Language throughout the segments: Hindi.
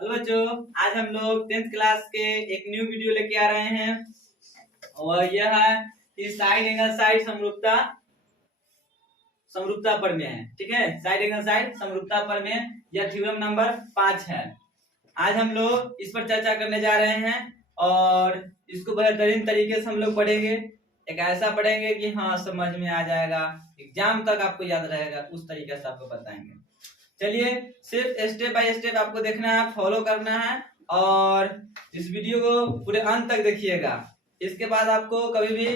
हेलो बच्चों, आज हम लोग 10th क्लास के एक न्यू वीडियो लेके आ रहे हैं और यह है कि साइड एंगल साइड समरूपता समरूपता प्रमेय है। ठीक है, साइड एंगल साइड समरूपता प्रमेय यह थ्योरम नंबर 5 है। आज हम लोग इस पर चर्चा करने जा रहे हैं और इसको बेहतरीन तरीके से हम लोग पढ़ेंगे। एक ऐसा पढ़ेंगे कि हाँ समझ में आ जाएगा, एग्जाम तक आपको याद रहेगा, उस तरीके से आपको बताएंगे। चलिए, सिर्फ स्टेप बाय स्टेप आपको देखना है, फॉलो करना है और इस वीडियो को पूरे अंत तक देखिएगा। इसके बाद आपको कभी भी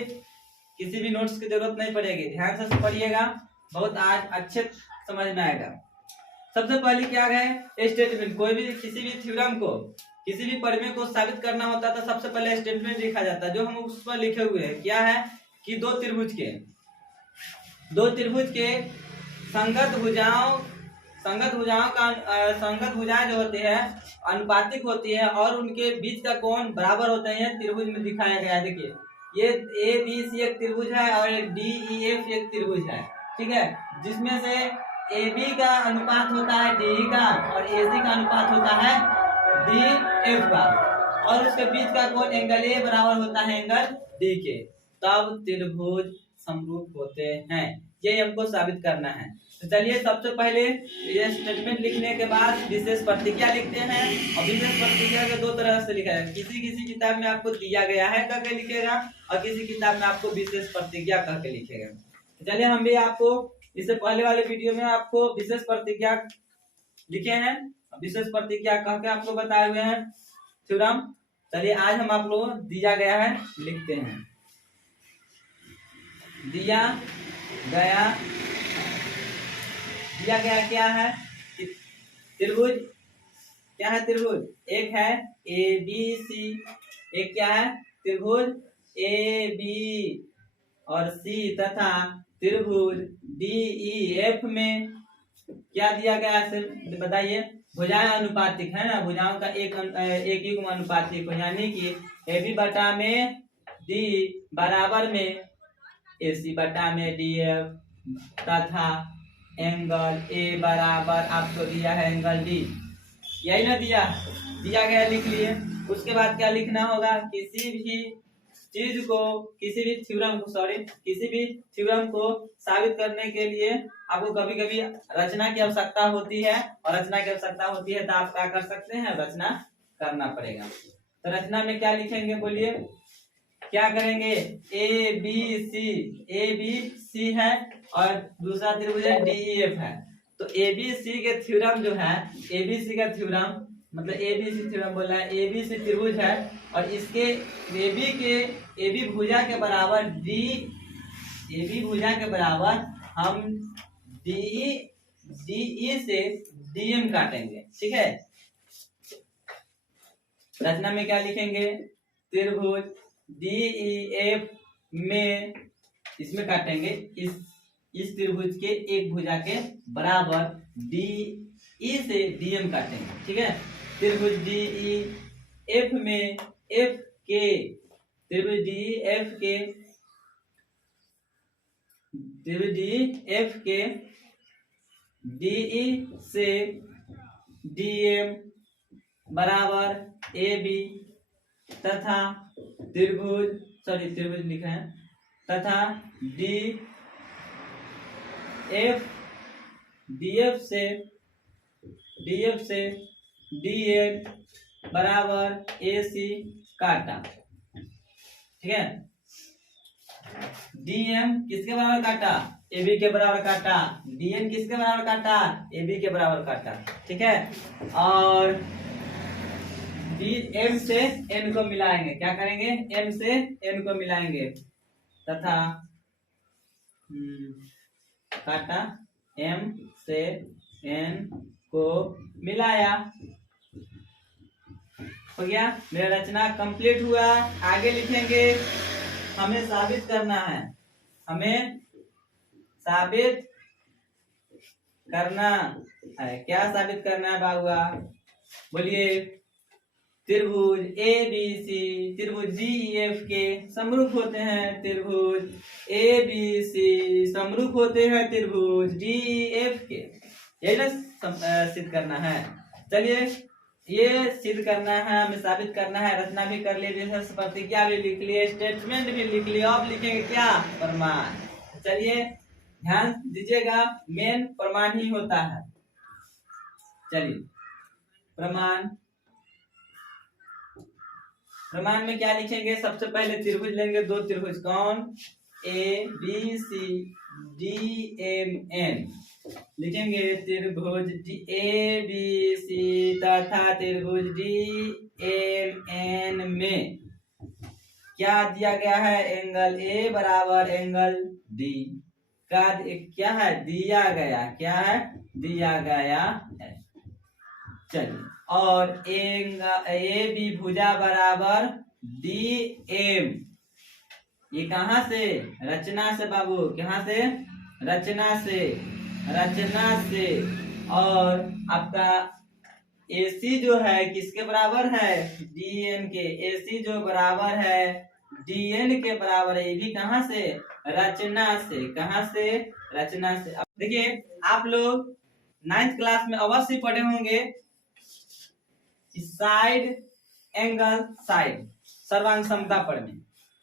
किसी भी नोट्स की जरूरत नहीं पड़ेगी, ध्यान से पढ़िएगा, बहुत आज अच्छे समझ में आएगा। सबसे पहले क्या है, स्टेटमेंट। कोई भी किसी भी थ्योरम को, किसी भी प्रमेय को साबित करना होता है तो सबसे पहले स्टेटमेंट लिखा जाता है, जो हम उस पर लिखे हुए हैं। क्या है कि दो त्रिभुज के संगत भुजाएं जो होती है अनुपातिक होती है और उनके बीच का कोण बराबर होते हैं। त्रिभुज में दिखाया गया है, देखिए ये ए बी सी एक त्रिभुज है और डी ई एफ एक त्रिभुज है। ठीक है, जिसमें से ए बी का अनुपात होता है डी का और ए सी का अनुपात होता है डी एफ का, और उसके बीच का कोण एंगल ए बराबर होता है एंगल डी के, तब त्रिभुज समरूप होते हैं। ये हमको साबित करना है। तो चलिए, सबसे पहले ये स्टेटमेंट लिखने के बाद विशेष प्रतिज्ञा लिखते हैं। और विशेष प्रतिज्ञा को दो तरह से लिखा है, किसी किताब में आपको दिया गया है कह के लिखेगा और किसी किताब में आपको विशेष प्रतिज्ञा कह के लिखेगा। तो चलिए, हम भी आपको इससे पहले वाले वीडियो में आपको विशेष प्रतिज्ञा लिखे हैं, विशेष प्रतिज्ञा कह के आपको बताए हुए हैं थ्योरम। चलिए, आज हम आप लोग दिया गया है लिखते हैं। दिया गया क्या है, त्रिभुज। क्या है त्रिभुज? एक है ए बी सी, एक क्या है त्रिभुज ए बी और सी, तथा त्रिभुज डी ई एफ में क्या दिया गया है बताइए। भुजाएं अनुपातिक है ना, भुजाओं का एक युग्म अनुपातिक हो, यानी कि ए बी बटा में डी बराबर में ए सी बटा में डी एफ, तथा एंगल ए बराबर आपको दिया है एंगल डी। यही ना दिया गया, लिख लिए। उसके बाद क्या लिखना होगा, किसी भी चीज को, किसी भी थ्योरम को साबित करने के लिए आपको कभी कभी रचना की आवश्यकता होती है, और रचना की आवश्यकता होती है तो आप क्या कर सकते हैं, रचना करना पड़ेगा। तो रचना में क्या लिखेंगे बोलिए, क्या करेंगे, ए बी सी है और दूसरा त्रिभुज है डी ई एफ है। तो ए बी सी के थ्योरम जो है, ए बी सी का थ्योरम मतलब ए बी सी थ्योरम बोला है, ए बी सी त्रिभुज है और इसके ए बी भुजा के बराबर हम डी ई से डी एम काटेंगे। ठीक है, रचना में क्या लिखेंगे, त्रिभुज डी ई एफ में इसमें काटेंगे, इस त्रिभुज के एक भुजा के बराबर डी ई से डीएम काटेंगे। ठीक है, त्रिभुज डी ई एफ में त्रिभुज डी एफ के डी ई से डीएम बराबर ए बी, तथा त्रिभुज लिखा है, तथा डी एफ से डी एन बराबर ए सी काटा। ठीक है, डी एम किसके बराबर काटा, ए बी के बराबर काटा, डी एन किसके बराबर काटा, ए बी के बराबर काटा। ठीक है, और डी एम से एन को मिलाएंगे, क्या करेंगे, एम से एन को मिलाएंगे, तथा काटा एम से एन को मिलाया। हो गया, मेरा रचना कंप्लीट हुआ। आगे लिखेंगे, हमें साबित करना है, क्या साबित करना है बाबुआ बोलिए, त्रिभुज ए बी सी त्रिभुज डी ई एफ के समरूप होते हैं, त्रिभुज ए बी सी समरूप होते हैं त्रिभुज डी ई एफ के, यही ना सिद्ध करना है। चलिए, ये सिद्ध करना है, हमें साबित करना है। रचना भी कर लिए, विशेष प्रतिज्ञा भी लिख लिए, स्टेटमेंट भी लिख लिए। अब लिखेंगे क्या? प्रमाण। चलिए ध्यान दीजिएगा, मेन प्रमाण ही होता है। चलिए प्रमाण, प्रमाण में क्या लिखेंगे? सबसे पहले त्रिभुज लेंगे, दो त्रिभुज। कौन? A B C D M N लिखेंगे। त्रिभुज ए बी सी तथा त्रिभुज डी एम एन में क्या दिया गया है? एंगल ए बराबर एंगल डी का क्या है? दिया गया। क्या है? दिया गया है। चलिए, और ए बी भुजा बराबर डी एम, ये कहां से? रचना से बाबू। कहां से? रचना से। रचना से। और आपका AC जो है किसके बराबर है? DN के। AC जो बराबर है DN के बराबर है। ये भी कहां से? रचना से। कहां से? रचना से। अब देखिए, आप लोग 9th क्लास में अवश्य पढ़े होंगे साइड एंगल साइड, सर्वांग समता पढ़ने।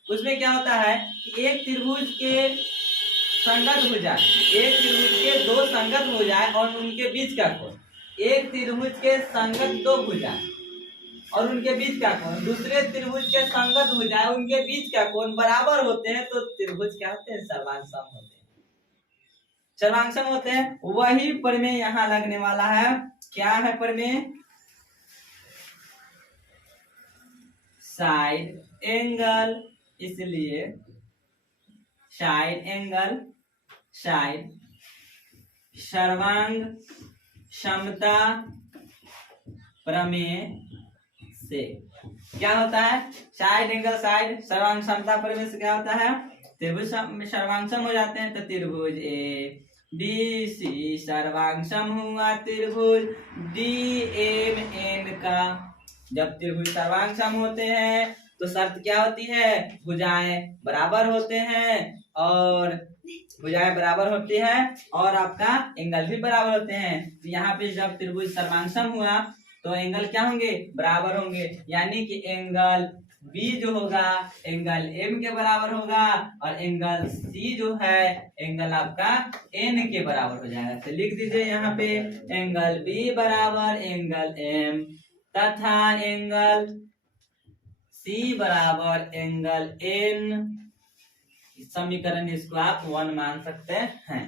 उसमें क्या होता है कि एक त्रिभुज के संगत भुजा, एक त्रिभुज के दो संगत भुजा और उनके बीच का कोण, एक त्रिभुज के संगत दो भुजा और उनके बीच का कोण दूसरे त्रिभुज के संगत भुजा उनके बीच का कोण बराबर होते हैं, तो त्रिभुज क्या होते हैं? सर्वांगसम होते हैं। सर्वांगसम होते हैं। वही प्रमेय यहाँ लगने वाला है। क्या है प्रमेय? साइड एंगल, इसलिए साइड एंगल साइड सर्वांग समता प्रमेय से क्या होता है? साइड एंगल साइड सर्वांग समता प्रमेय से क्या होता है? त्रिभुज सर्वांगसम हो जाते हैं। तो त्रिभुज ए बी सी सर्वांगसम हुआ त्रिभुज डी एम एन का। जब त्रिभुज सर्वांगसम होते हैं तो शर्त क्या होती है? भुजाएं बराबर होते हैं, और भुजाएं बराबर होती है और आपका एंगल भी बराबर होते हैं। तो यहाँ पे जब त्रिभुज सर्वांगसम हुआ तो एंगल क्या होंगे? बराबर होंगे। यानी कि एंगल बी जो होगा एंगल एम के बराबर होगा, और एंगल सी जो है एंगल आपका एन के बराबर हो जाएगा। तो लिख दीजिए यहाँ पे एंगल बी बराबर एंगल एम तथा एंगल सी बराबर एंगल एन। समीकरण इसको आप 1 मान सकते हैं।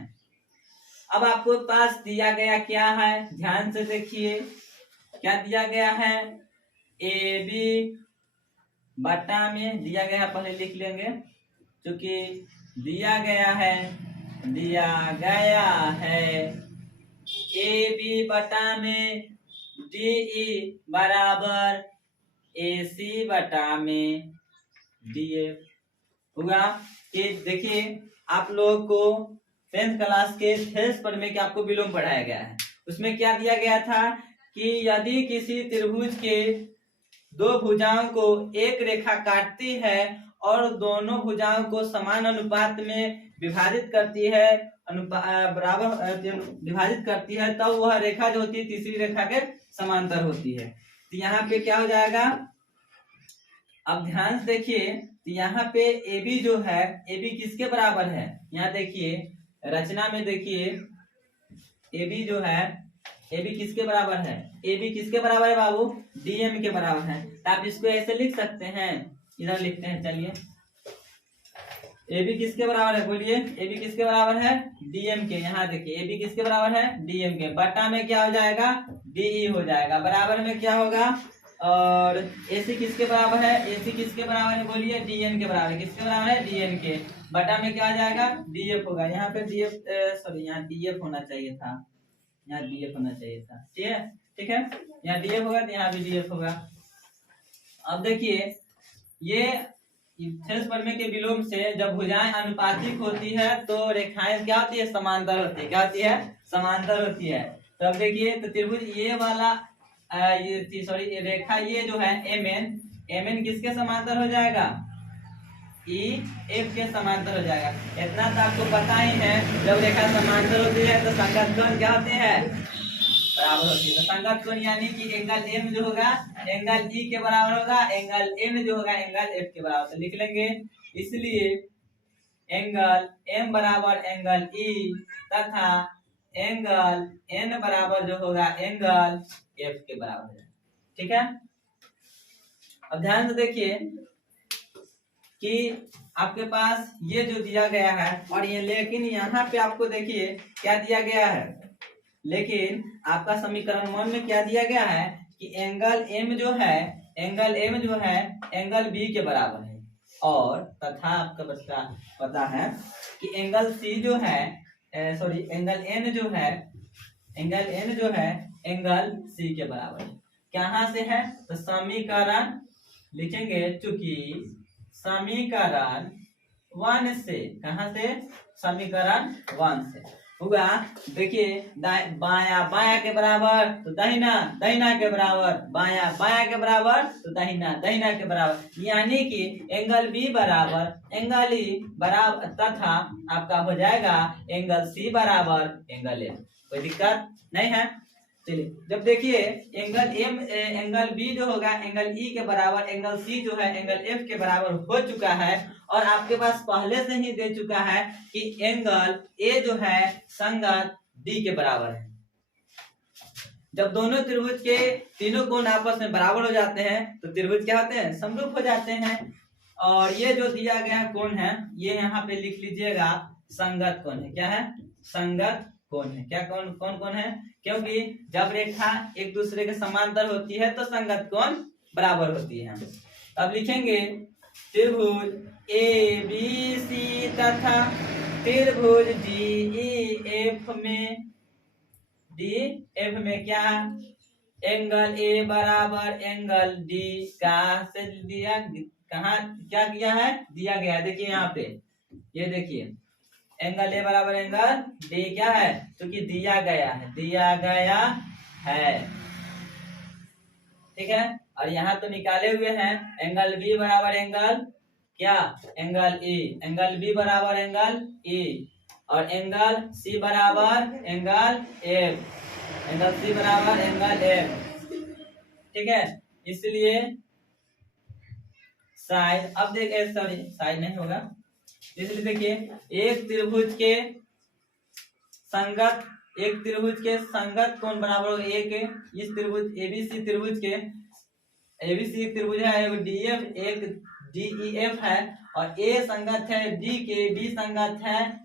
अब आपको पास दिया गया क्या है? ध्यान से देखिए क्या दिया गया है? ए बी बटा में दिया गया है, पहले लिख लेंगे क्योंकि दिया गया है ए बी बटा में DE बराबर AC बटा में DF होगा। कि देखिए, आप लोगों को 10th क्लास के थेस प्रमेय के आपको विलोम पढ़ाया गया है। उसमें क्या दिया गया था कि यदि किसी त्रिभुज के दो भुजाओं को एक रेखा काटती है और दोनों भुजाओं को समान अनुपात में विभाजित करती है, बराबर विभाजित करती है, तब तो वह रेखा जो होती है तीसरी रेखा के समांतर होती है। तो यहाँ पे क्या हो जाएगा? अब ध्यान से देखिए, तो यहाँ पे AB जो है AB किसके बराबर है? यहाँ देखिए रचना में देखिए AB जो है AB किसके बराबर है? AB किसके बराबर है बाबू? DM के बराबर है। तो आप इसको ऐसे लिख सकते हैं, इधर लिखते हैं। चलिए AB किसके बराबर है? बोलिए AB किसके बराबर है? DM के। यहाँ देखिए AB किसके बराबर है? DM के। बटा में क्या हो जाएगा? DE हो जाएगा। बराबर में क्या होगा? और AC किसके बराबर है? AC किसके बराबर है? बोलिए DN के बराबर। किसके बराबर है? DN के। बटा में क्या आ जाएगा? DF होगा। यहाँ पे DF सॉरी यहाँ DF होना चाहिए था, यहाँ DF होना चाहिए था। ठीक है, ठीक है, यहाँ DF होगा तो यहाँ भी DF होगा। अब देखिए, ये थेस प्रमेय के विलोम से जब भुजाएं अनुपातिक होती है तो रेखाएं क्या होती है? समांतर होती है। क्या होती है? समांतर होती है। तो अब देखिए, तो त्रिभुज ये वाला ये सॉरी रेखा ये जो है MN किसके समांतर हो जाएगा? EF के समांतर हो जाएगा। इतना तो आपको पता ही है, जब रेखा समांतर होती है तो संगत कोण क्या होते हैं? बराबर होती है। तो संगत कोण यानी कि एंगल एम जो होगा एंगल ई के बराबर होगा, एंगल एन जो होगा एंगल एफ के बराबर। तो लिख लेंगे इसलिए एंगल एम बराबर एंगल ई तथा एंगल एन बराबर जो होगा एंगल एफ के बराबर है। ठीक है, अब ध्यान से देखिए कि आपके पास ये जो दिया गया है और ये, लेकिन यहाँ पे आपको देखिए क्या दिया गया है, लेकिन आपका समीकरण 1 में क्या दिया गया है कि एंगल एम जो है एंगल बी के बराबर है, और तथा आपका पता है कि एंगल सी जो है एंगल एन जो है एंगल सी के बराबर है। कहाँ से है तो समीकरण लिखेंगे, चूंकि समीकरण 1 से, कहाँ से समीकरण 1 से हुआ। देखिए बाया बाया के बराबर तो दाहिना दाहिना के बराबर, बाया बाया के बराबर तो दाहिना दाहिना के बराबर, यानी कि एंगल बी बराबर एंगल ई बराबर तथा आपका हो जाएगा एंगल सी बराबर एंगल ए। कोई दिक्कत नहीं है। चलिए जब देखिए एंगल बी जो होगा एंगल ई के बराबर, एंगल सी जो है एंगल एफ के बराबर हो चुका है, और आपके पास पहले से ही दे चुका है कि एंगल ए जो है संगत डी के बराबर है। जब दोनों त्रिभुज के तीनों कोण आपस में बराबर हो जाते हैं तो त्रिभुज क्या होते हैं, समरूप हो जाते हैं। और ये जो दिया गया कोण है ये यहाँ पे लिख लीजिएगा संगत कोण है। क्या है, संगत कोण है। क्या कौन कौन कौन है, क्योंकि जब रेखा एक दूसरे के समांतर होती है तो संगत कोण बराबर होती है। अब लिखेंगे त्रिभुज ए बी सी तथा त्रिभुज डी ई एफ में क्या एंगल ए बराबर एंगल डी का से दिया, कहा क्या किया है, दिया गया है। देखिए यहाँ पे ये देखिए एंगल ए बराबर एंगल डी क्या है, क्योंकि दिया गया है। ठीक है, और यहाँ तो निकाले हुए हैं एंगल बी बराबर एंगल क्या, एंगल ई, एंगल बी बराबर एंगल ई, और एंगल सी बराबर एंगल एफ, एंगल सी बराबर एंगल एफ। ठीक है, इसलिए साइड, अब देखिए सॉरी साइड नहीं होगा, इसलिए देखिए एक त्रिभुज के संगत कोण बराबर होगा एक इस त्रिभुज एबीसी त्रिभुज के, एबीसी एक त्रिभुज है, एक डीएफ एक डीईएफ है, और ए संगत है डी के, बी संगत है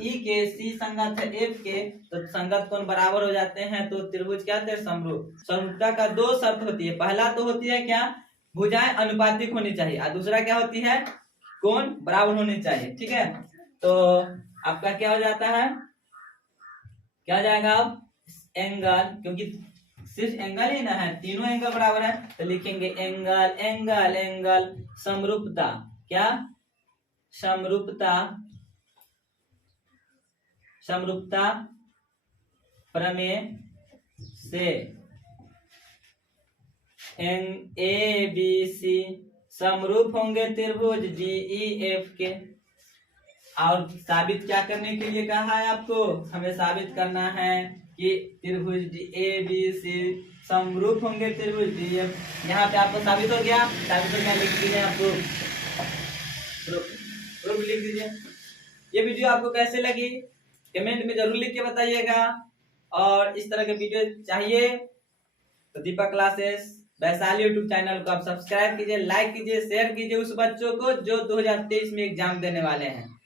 ई के, सी संगत है एफ के, तो संगत कोण बराबर हो जाते हैं तो त्रिभुज क्या होते हैं, समरूप। समरूपता का दो शर्त होती है, पहला तो होती है क्या, भुजाएं अनुपातिक होनी चाहिए, और दूसरा क्या होती है, कोण बराबर होनी चाहिए। ठीक है, तो आपका क्या हो जाता है, क्या हो जाएगा अब एंगल, क्योंकि सिर्फ एंगल ही ना है, तीनों एंगल बराबर है, तो लिखेंगे एंगल एंगल एंगल समरूपता, क्या समरूपता प्रमेय से ए बी सी समरूप होंगे त्रिभुज डीईएफ के। और साबित क्या करने के लिए कहा है आपको, हमें साबित करना है कि त्रिभुज ए बी सी समरूप होंगे त्रिभुज डीईएफ। यहाँ पे आपको साबित हो गया, लिख दीजिए, आपको प्रूफ लिख दीजिए। ये वीडियो आपको कैसे लगी कमेंट में जरूर लिख के बताइएगा, और इस तरह के वीडियो चाहिए तो दीपक क्लासेस वैशाली यूट्यूब चैनल को आप सब्सक्राइब कीजिए, लाइक कीजिए, शेयर कीजिए उस बच्चों को जो 2023 में एग्जाम देने वाले हैं।